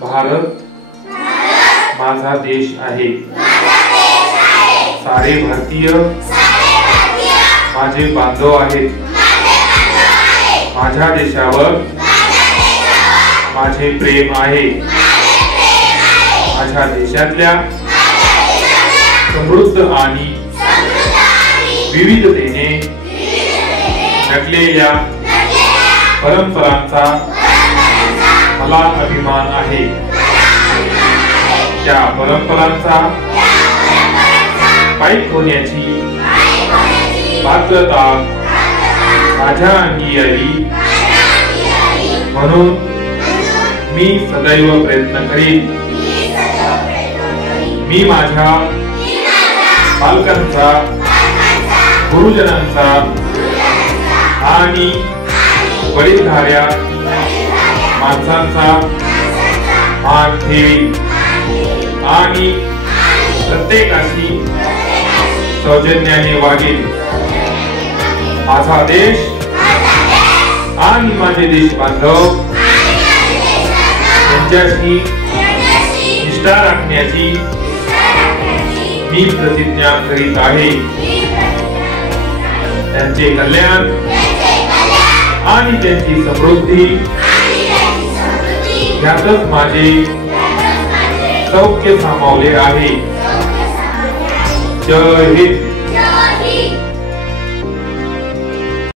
भारत माझा देश आहे। सारे भारतीय माझे बांधव आहेत। माझ्या देशावर माझे प्रेम आहे। माझ्या देशातल्या समृद्ध आणि विविधतेने नटलेल्या परंपरांचा मला अभिमान आहे। त्या परंपरांचा पाईक होण्याची पात्रता माझ्या अंगी आली, म्हणून मी सदैव प्रयत्न करीन। मी माझ्या पालकांचा, गुरुजनांचा आणि वडीलधाऱ्या माणसांचा मान ठेवीन आणि प्रत्येकाशी सौजन्याने वागेन। माझा देश आणि माझे देश बांधव यांच्याशी निष्ठा राखण्याची मी प्रतिज्ञा करीत आहे। त्यांचे कल्याण आणि त्यांची समृद्धी यातच माझे सौख्य सामावले आहे। जय हिंद।